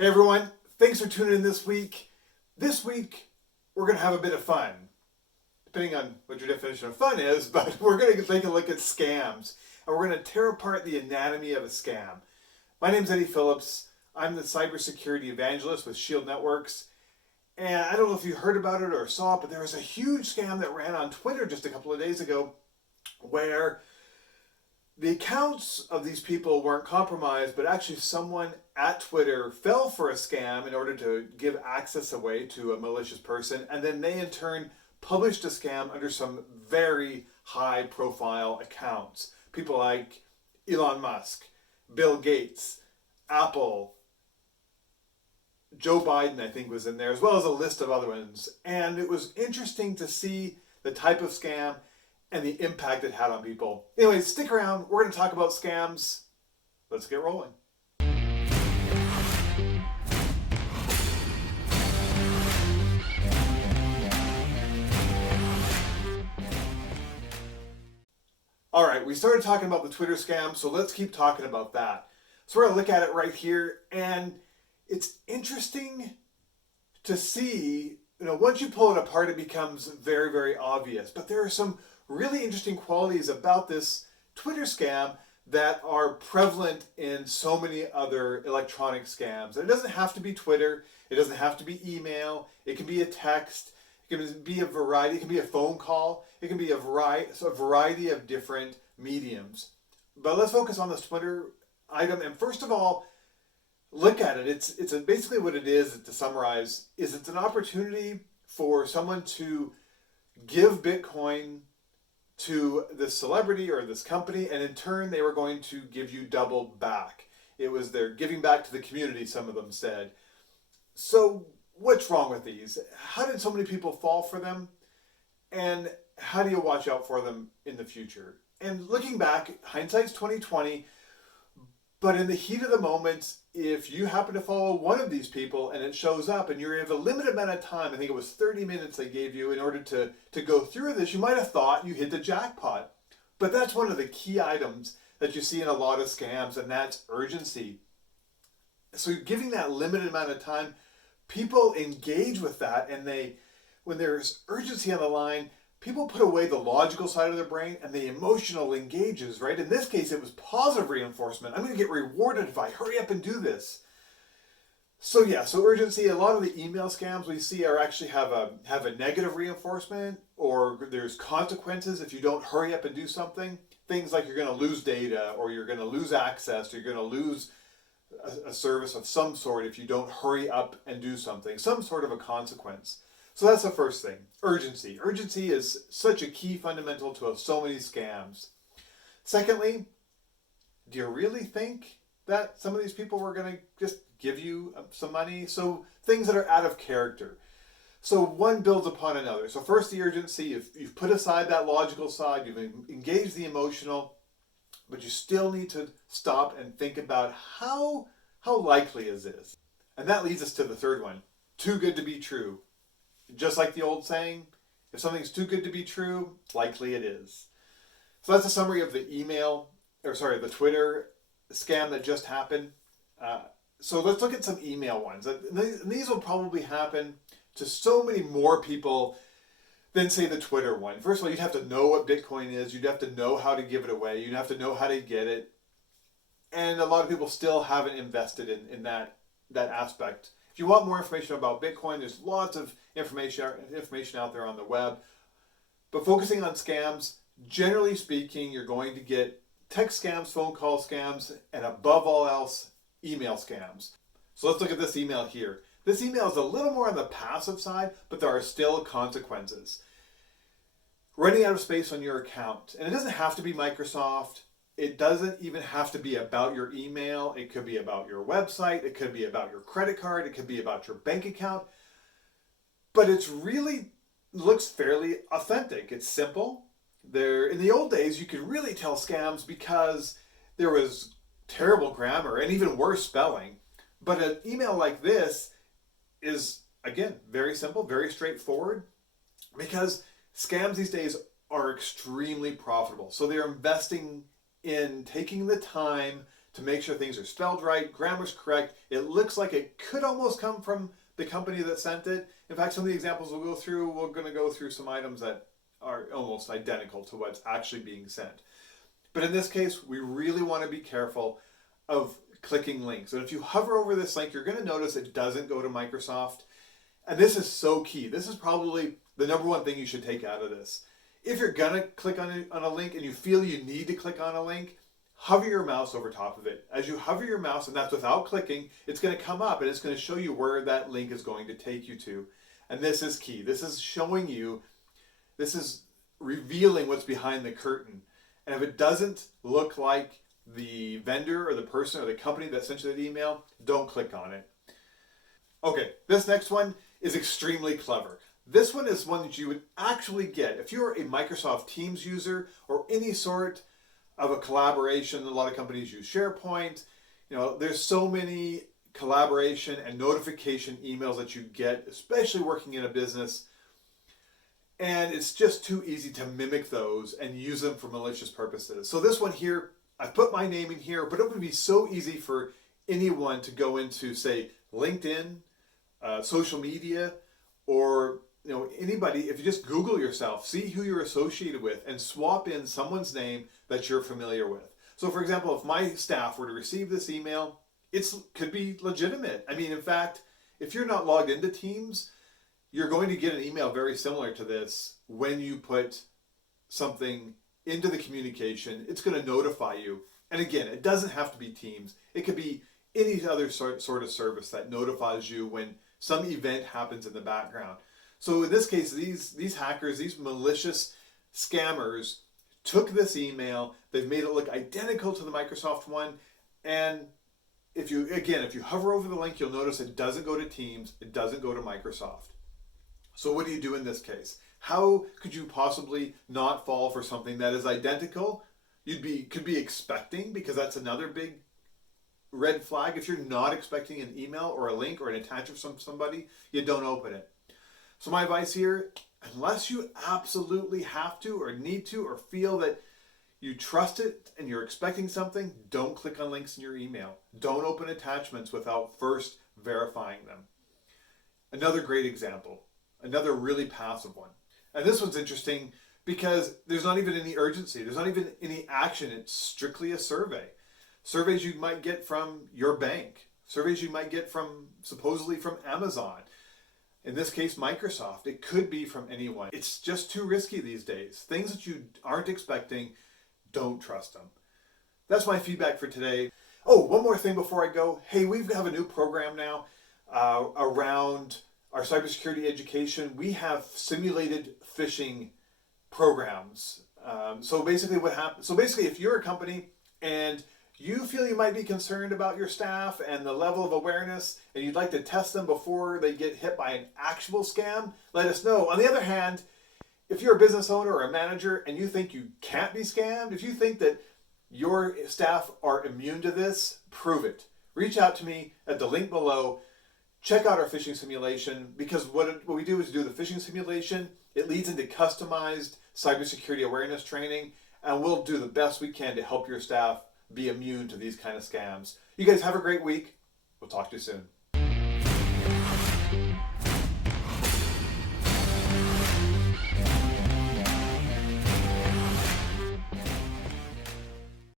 Hey everyone, thanks for tuning in this week. This week, we're going to have a bit of fun, depending on what your definition of fun is, but we're going to take a look at scams, and we're going to tear apart the anatomy of a scam. My name's Eddie Phillips. I'm the cybersecurity evangelist with Shield Networks, and I don't know if you heard about it or saw it, but there was a huge scam that ran on Twitter just a couple of days ago where the accounts of these people weren't compromised, but actually someone at Twitter fell for a scam in order to give access away to a malicious person, and then they in turn published a scam under some very high profile accounts. People like Elon Musk, Bill Gates, Apple, Joe Biden I think was in there, as well as a list of other ones. And it was interesting to see the type of scam and the impact it had on people. Anyway, stick around. We're going to talk about scams. Let's get rolling. All right, we started talking about the Twitter scam, so let's keep talking about that. So we're going to look at it right here, and it's interesting to see, once you pull it apart, it becomes very, very obvious. But there are some really interesting qualities about this Twitter scam that are prevalent in so many other electronic scams. And it doesn't have to be Twitter. It doesn't have to be email. It can be a text. It can be a variety. It can be a phone call. It can be a variety of different mediums. But let's focus on this Twitter item. And first of all, look at it. It's basically what it is, to summarize, is it's an opportunity for someone to give Bitcoin to this celebrity or this company, and in turn they were going to give you double back. It was their giving back to the community, some of them said. So what's wrong with these? How did so many people fall for them? And how do you watch out for them in the future? And looking back, hindsight's 2020, but in the heat of the moment, if you happen to follow one of these people and it shows up and you have a limited amount of time, I think it was 30 minutes they gave you in order to go through this, you might have thought you hit the jackpot. But that's one of the key items that you see in a lot of scams, and that's urgency. So giving that limited amount of time, people engage with that, and when there's urgency on the line, people put away the logical side of their brain and the emotional engages, right? In this case, it was positive reinforcement. I'm going to get rewarded if I hurry up and do this. So urgency. A lot of the email scams we see are actually have a negative reinforcement, or there's consequences if you don't hurry up and do something. Things like you're going to lose data, or you're going to lose access, or you're going to lose a service of some sort if you don't hurry up and do something, some sort of a consequence. So that's the first thing, urgency. Urgency is such a key fundamental to so many scams. Secondly, do you really think that some of these people were going to just give you some money? So things that are out of character. So one builds upon another. So first, the urgency. You've put aside that logical side, you've engaged the emotional, but you still need to stop and think about how likely is this? And that leads us to the third one, too good to be true. Just like the old saying, if something's too good to be true, likely it is. So that's a summary of the the Twitter scam that just happened. So let's look at some email ones. And these will probably happen to so many more people than, say, the Twitter one. First of all, you'd have to know what Bitcoin is. You'd have to know how to give it away. You'd have to know how to get it. And a lot of people still haven't invested in that aspect. If you want more information about Bitcoin, there's lots of information out there on the web. But focusing on scams, generally speaking, you're going to get text scams, phone call scams, and above all else, email scams. So let's look at this email here. This email is a little more on the passive side, but there are still consequences. Running out of space on your account. And it doesn't have to be Microsoft. It doesn't even have to be about your email. It could be about your website. It could be about your credit card. It could be about your bank account. But it's really looks fairly authentic. It's simple. In the old days, you could really tell scams because there was terrible grammar and even worse spelling. But an email like this is, again, very simple, very straightforward, because scams these days are extremely profitable. So they're investing in taking the time to make sure things are spelled right, grammar's correct. It looks like it could almost come from the company that sent it. In fact, some of the examples we'll go through, we're going to go through some items that are almost identical to what's actually being sent. But in this case, we really want to be careful of clicking links. And if you hover over this link, you're going to notice it doesn't go to Microsoft. And this is so key. This is probably the number one thing you should take out of this. If you're going to click on a link and you feel you need to click on a link, hover your mouse over top of it. As you hover your mouse, and that's without clicking, it's going to come up and it's going to show you where that link is going to take you to. And this is key. This is showing you, this is revealing what's behind the curtain. And if it doesn't look like the vendor or the person or the company that sent you that email, don't click on it. Okay, this next one is extremely clever. This one is one that you would actually get if you're a Microsoft Teams user or any sort of a collaboration. A lot of companies use SharePoint. There's so many collaboration and notification emails that you get, especially working in a business. And it's just too easy to mimic those and use them for malicious purposes. So this one here, I've put my name in here, but it would be so easy for anyone to go into, say, LinkedIn, social media, or anybody. If you just Google yourself, see who you're associated with, and swap in someone's name that you're familiar with. So for example, if my staff were to receive this email, it could be legitimate. I mean, in fact, if you're not logged into Teams, you're going to get an email very similar to this when you put something into the communication. It's going to notify you. And again, it doesn't have to be Teams. It could be any other sort of service that notifies you when some event happens in the background. So in this case, these hackers, these malicious scammers took this email, they've made it look identical to the Microsoft one, and if you hover over the link, you'll notice it doesn't go to Teams, it doesn't go to Microsoft. So what do you do in this case? How could you possibly not fall for something that is identical? Could be expecting, because that's another big red flag. If you're not expecting an email or a link or an attachment from somebody, you don't open it. So my advice here, unless you absolutely have to or need to or feel that you trust it and you're expecting something, don't click on links in your email. Don't open attachments without first verifying them. Another great example, another really passive one. And this one's interesting because there's not even any urgency. There's not even any action. It's strictly a survey. Surveys you might get from your bank. Surveys you might get supposedly from Amazon. In this case, Microsoft. It could be from anyone. It's just too risky these days. Things that you aren't expecting, don't trust them. That's my feedback for today. Oh, one more thing before I go. Hey, we have a new program now around our cybersecurity education. We have simulated phishing programs. So basically what happens, if you're a company and you feel you might be concerned about your staff and the level of awareness, and you'd like to test them before they get hit by an actual scam, let us know. On the other hand, if you're a business owner or a manager and you think you can't be scammed, if you think that your staff are immune to this, prove it. Reach out to me at the link below. Check out our phishing simulation, because what we do is do the phishing simulation. It leads into customized cybersecurity awareness training, and we'll do the best we can to help your staff be immune to these kind of scams. You guys have a great week. We'll talk to you soon.